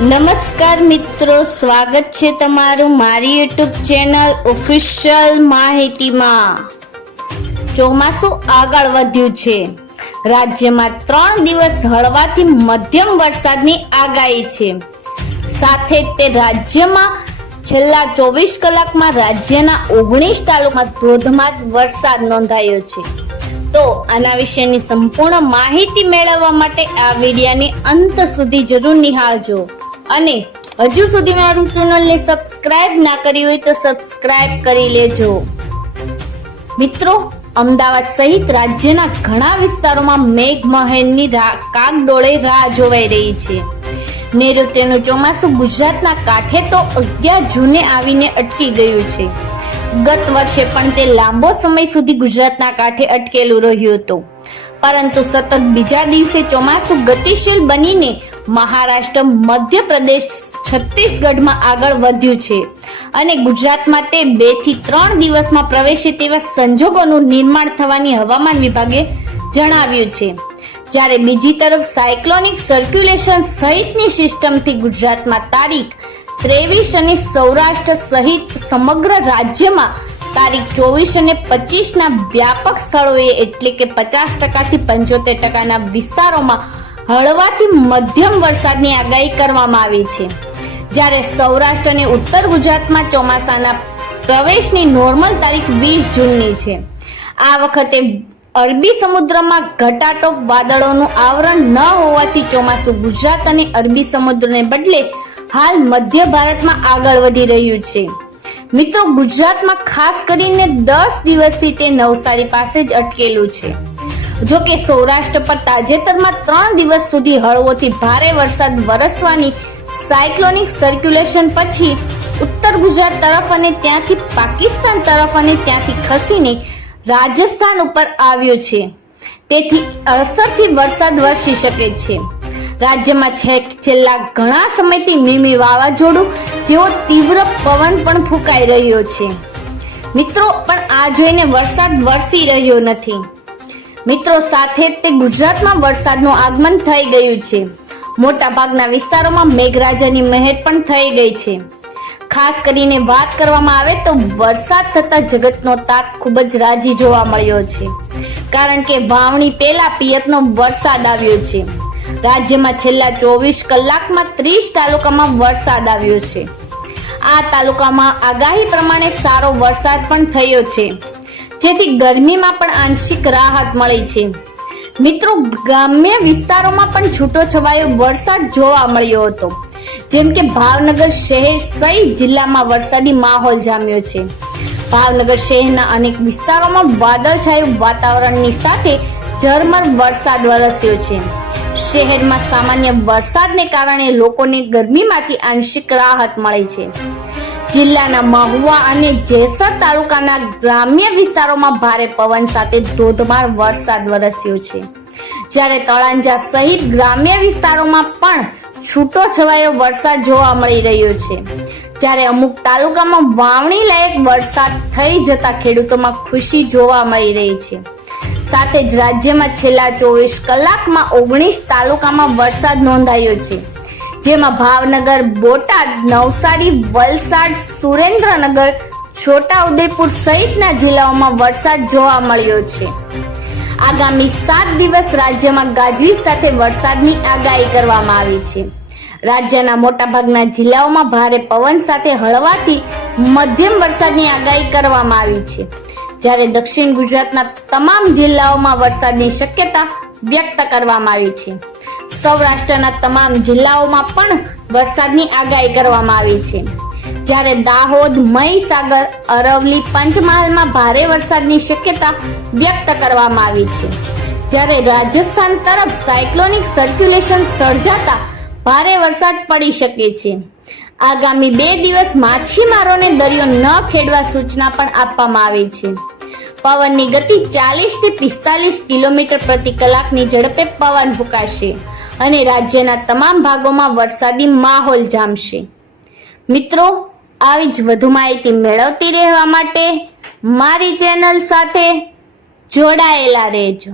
નમસ્કાર મિત્રો, સ્વાગત છે તમારું મારી યુટ્યુબ ચેનલ ઓફિશિયલ માહિતીમાં. ચોમાસું આગળ વધ્યું છે. રાજ્યમાં ત્રણ દિવસ હળવાથી મધ્યમ વરસાદની આગાહી છે. સાથે તે રાજ્યમાં છેલ્લા ચોવીસ કલાકમાં રાજ્યના ઓગણીસ તાલુકામાં ધોધમાર વરસાદ નોંધાયો છે. તો આના વિશેની સંપૂર્ણ માહિતી મેળવવા માટે આ વિડિયાની અંત સુધી જરૂર નિહાળજો. અને હજુ સુધી મારું ચેનલને સબસ્ક્રાઇબ ના કરી હોય તો સબસ્ક્રાઇબ કરી લેજો. મિત્રો, અમદાવાદ સહિત રાજ્યના ઘણા વિસ્તારોમાં મેઘ મહેરની કાગડોળે રાહ જોવાઈ રહી છે. નૈઋત્યનું ચોમાસું ગુજરાતના કાંઠે તો અગિયાર જૂને આવીને અટકી ગયું છે. ગત વર્ષે પણ તે લાંબો સમય સુધી ગુજરાતના કાંઠે અટકેલું રહ્યું હતું. પરંતુ સતત બીજા દિવસે ચોમાસું ગતિશીલ બનીને મહારાષ્ટ્ર, મધ્યપ્રદેશ, છત્તીસગઢમાં આગળ વધ્યું છે. અને ગુજરાતમાં તે બેથી ત્રણ દિવસમાં પ્રવેશે તેવા સંજોગોનું નિર્માણ થવાની હવામાન વિભાગે જણાવ્યું છે. જ્યારે બીજી તરફ સાયક્લોનિક સર્ક્યુલેશન સહિતની સિસ્ટમથી ગુજરાતમાં તારીખ ત્રેવીસ અને સૌરાષ્ટ્ર સહિત સમગ્ર રાજ્યમાં તારીખ ચોવીસ અને પચીસના વ્યાપક સ્થળોએ એટલે કે પચાસ ટકાથી પંચોતેર ટકાના વિસ્તારોમાં હળવાથી મધ્યમ વરસાદની આગાહી કરવામાં આવી છે. જ્યારે સૌરાષ્ટ્ર અને ઉત્તર ગુજરાતમાં ચોમાસાના પ્રવેશની નોર્મલ તારીખ વીસ જૂનની છે. આ વખતે અરબી સમુદ્રમાં ઘટાટો વાદળોનું આવરણ ન હોવાથી ચોમાસું ગુજરાત અને અરબી સમુદ્રને બદલે હાલ મધ્ય ભારતમાં આગળ વધી રહ્યું છે. મિત્રો ગુજરાતમાં ખાસ કરીને દસ દિવસથી તે નવસારી પાસે જ અટકેલું છે. જો કે સૌરાષ્ટ્ર પર તાજેતરમાં ત્રણ દિવસ સુધી હળવોથી ભારે વરસાદ વરસવાની સાયક્લોનિક સર્ક્યુલેશન પછી ઉત્તર ગુજરાત તરફ અને ત્યાંથી પાકિસ્તાન તરફ અને ત્યાંથી ખસીને રાજસ્થાન ઉપર આવ્યો છે. તેથી અસરથી વરસાદ વરસી શકે છે. રાજ્યમાં છેક છેલ્લા ઘણા સમયથી મીમી વાવાઝોડું જેવો તીવ્ર પવન પણ ફૂંકાઈ રહ્યો છે. મિત્રો, પણ આ જોઈને વરસાદ વરસી રહ્યો નથી. મિત્રો, સાથે તે ગુજરાતમાં વરસાદનું આગમન થઈ ગયું છે. મોટા ભાગના વિસ્તારોમાં મેઘરાજાની મહેર પણ થઈ ગઈ છે. ખાસ કરીને વાત કરવામાં આવે તો વરસાદ થતા જગતનો તાત ખૂબ જ રાજી જોવા મળ્યો છે. કારણ કે વાવણી પહેલા પિયતનો વરસાદ આવ્યો છે. રાજ્યમાં છેલ્લા ચોવીસ કલાકમાં ત્રીસ તાલુકામાં વરસાદ આવ્યો છે. આ તાલુકામાં આગાહી પ્રમાણે સારો વરસાદ પણ થયો છે. જેથી ગરમીમાં પણ આંશિક રાહત મળી છે. મિત્રો, ગ્રામ્ય વિસ્તારોમાં પણ છૂટો છવાયો વરસાદ જોવા મળ્યો હતો. જેમ કે ભાવનગર શહેર સહિત જિલ્લામાં વરસાદી માહોલ જામ્યો છે. ભાવનગર શહેરના અનેક વિસ્તારોમાં વાદળછાયું વાતાવરણની સાથે ઝરમર વરસાદ વરસ્યો છે. શહેરમાં સામાન્ય વરસાદને કારણે લોકોને ગરમીમાંથી આંશિક રાહત મળી છે. જિલ્લાના મહુવા અને જેસર તાલુકાના ગ્રામ્ય વિસ્તારોમાં ભારે પવન સાથે ધોધમાર વરસાદ વરસ્યો છે. જ્યારે તળાંજા સહિત ગ્રામ્ય વિસ્તારોમાં પણ છૂટો છવાયો વરસાદ જોવા મળી રહ્યો છે. જ્યારે અમુક તાલુકામાં વાવણી લાયક વરસાદ થઈ જતા ખેડૂતોમાં ખુશી જોવા મળી રહી છે. સાથે જ રાજ્યમાં છેલ્લા ચોવીસ કલાકમાં ઓગણીસ તાલુકામાં વરસાદ નોંધાયો છે. જેમાં ભાવનગર, બોટાદ, નવસારી, વલસાડ, સુરેન્દ્રનગર, છોટાઉદેપુર સહિતના જિલ્લાઓમાં વરસાદ જોવા મળ્યો છે. આગામી સાત દિવસ રાજ્યમાં ગાજવીજ સાથે વરસાદની આગાહી કરવામાં આવી છે. રાજ્યના મોટાભાગના જિલ્લાઓમાં ભારે પવન સાથે હળવાથી મધ્યમ વરસાદની આગાહી કરવામાં આવી છે. જ્યારે દક્ષિણ ગુજરાતના તમામ જિલ્લાઓમાં વરસાદની શક્યતા વ્યક્ત કરવામાં આવી છે. સૌરાષ્ટ્રના તમામ જિલ્લાઓમાં પણ વરસાદની આગાહી કરવામાં આવી છે. જ્યારે દાહોદ, મહીસાગર અરવલી પંચમહાલમાં ભારે વરસાદની શક્યતા વ્યક્ત કરવામાં આવી છે. જ્યારે રાજસ્થાન તરફ સાયક્લોનિક સર્ક્યુલેશન સર્જાતા ભારે વરસાદ પડી શકે છે. આગામી બે દિવસ માછીમારોને દરિયો ન ખેડવા સૂચના પણ આપવામાં આવી છે. પવનની ગતિ ચાલીસથી પિસ્તાલીસ કિલોમીટર પ્રતિ કલાકની ઝડપે પવન ફૂંકાશે. અને રાજ્યના તમામ ભાગોમાં વરસાદી માહોલ જામશે. મિત્રો, આવી જ વધુ માહિતી મેળવતી રહેવા માટે મારી ચેનલ સાથે જોડાયેલા રહેજો.